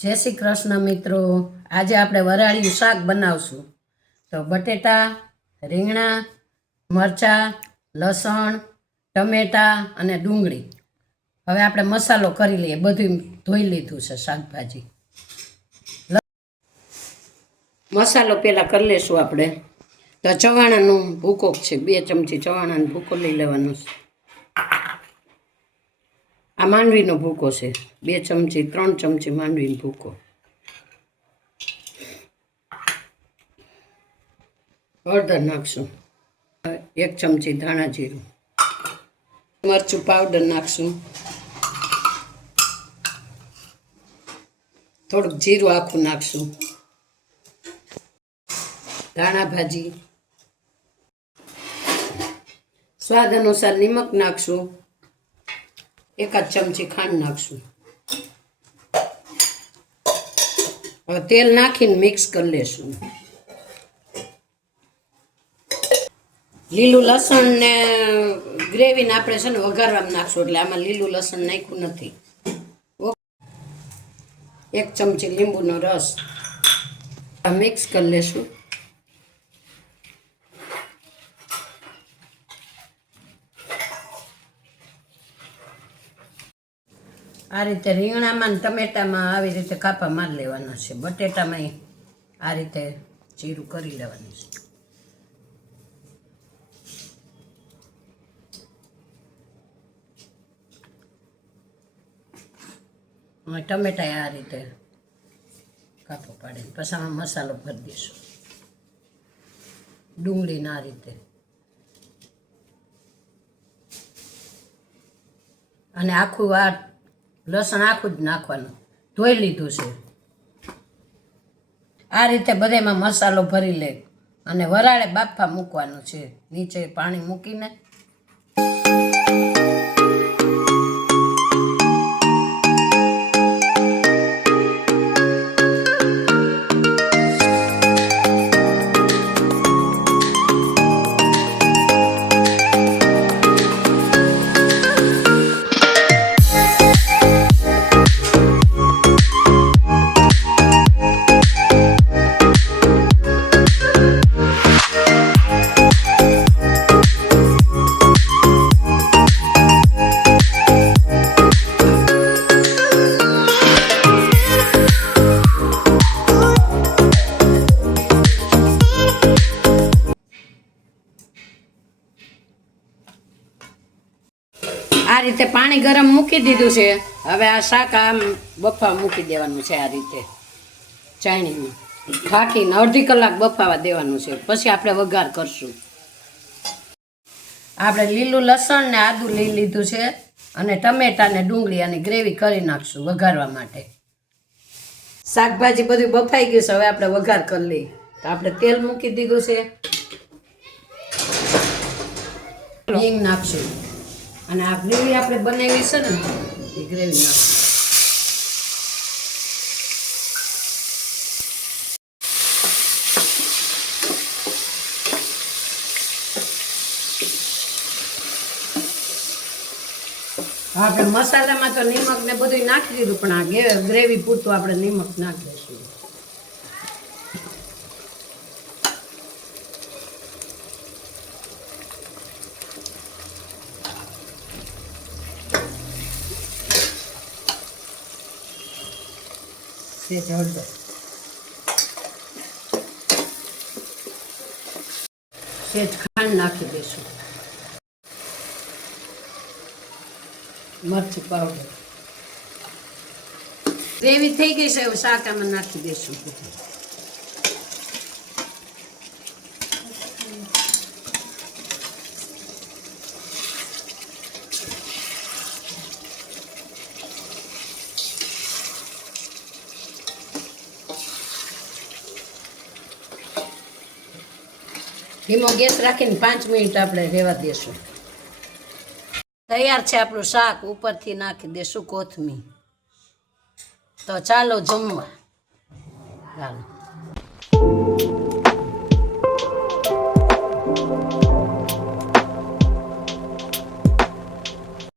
जय श्री कृष्ण मित्रों। आज આપણે વરાળિયું શાક બનાવશું। તો બટેટા, રીંગણા, મરચાં, લસણ, ટમેટા અને ડુંગળી। હવે આપણે મસાલો કરી લઈએ। બધું ધોઈ લીધું છે શાકભાજી। મસાલો પહેલા કરી લેશું આપણે। તો ચવાણાનો ભૂકો છે, 2 ચમચી ચવાણાનો ભૂકો લઈ લેવાનો છે। આ માંડવીનો ભૂકો છે, 2 ચમચી 3 ચમચી માંડવીનો ભૂકો। હળદર નાખશું, 1 ચમચી ધાણા જીરું, મરચું પાવડર નાખશું, થોડુંક જીરું આખું નાખશું, ધાણા ભાજી, સ્વાદ અનુસાર નિમક નાખશું, 1 ચમચી ખાંડ નાખશું। હવે તેલ નાખીને મિક્સ કરી લેશું। લીલું લસણ ને ગ્રેવીને આપણે છે ને વઘારવામાં નાખશું, એટલે આમાં લીલું લસણ નાખ્યું નથી। 1 ચમચી લીંબુનો રસ મિક્સ કરી લેશું। આ રીતે રીંગણામાં ને ટમેટામાં આવી રીતે કાપા મારી લેવાના છે। બટેટામાં આ રીતે જીરું કરી લેવાનું છે। ટમેટા આ રીતે કાપો પાડીને પછી આમાં મસાલો ભરી દઈશું। ડુંગળીને આ રીતે, અને આખું આ લસણ આખું જ નાખવાનું, ધોઈ લીધું છે। આ રીતે બધામાં મસાલો ભરી લે અને વરાળે બાફવા મૂકવાનું છે, નીચે પાણી મૂકીને। આ રીતે પાણી ગરમ મૂકી દીધું છે। હવે આ શાક આમ બફાવા મૂકી દેવાનું છે। આ રીતે ચાણીમાં ઢાંકીને અડધી કલાક બફાવા દેવાનું છે, પછી આપણે વઘાર કરશું। આપણે લીલું લસણ ને આદું લઈ લીધું છે, અને ટમેટા ને ડુંગળી અને ગ્રેવી કરી નાખશું વઘારવા માટે। શાકભાજી બધું બફાઈ ગયું છે, હવે આપણે વઘાર કરી લઈએ। તો આપણે તેલ મૂકી દીધું છે, હિંગ નાખશું, અને આ ગ્રેવી આપણે બનાવી છે ને એ ગ્રેવી નાખશું। આપણે મસાલામાં તો નિમક ને બધું નાખી દીધું, પણ આ ગ્રેવી પૂરતું આપણે નિમક નાખી દઈશું। સેજ હળદર, સેજ ખાંડ નાખી દઈશું, મરચું પાવડર। ગ્રેવી થઈ ગઈ છે, હવે શાક આમાં નાખી દઈશું। ધીમો ગેસ રાખીને 5 મિનિટ આપણે રહેવા દેશું। તૈયાર છે આપણું શાક, ઉપરથી નાખી દેશું કોથમીર। તો ચાલો જમવા। ચાલો।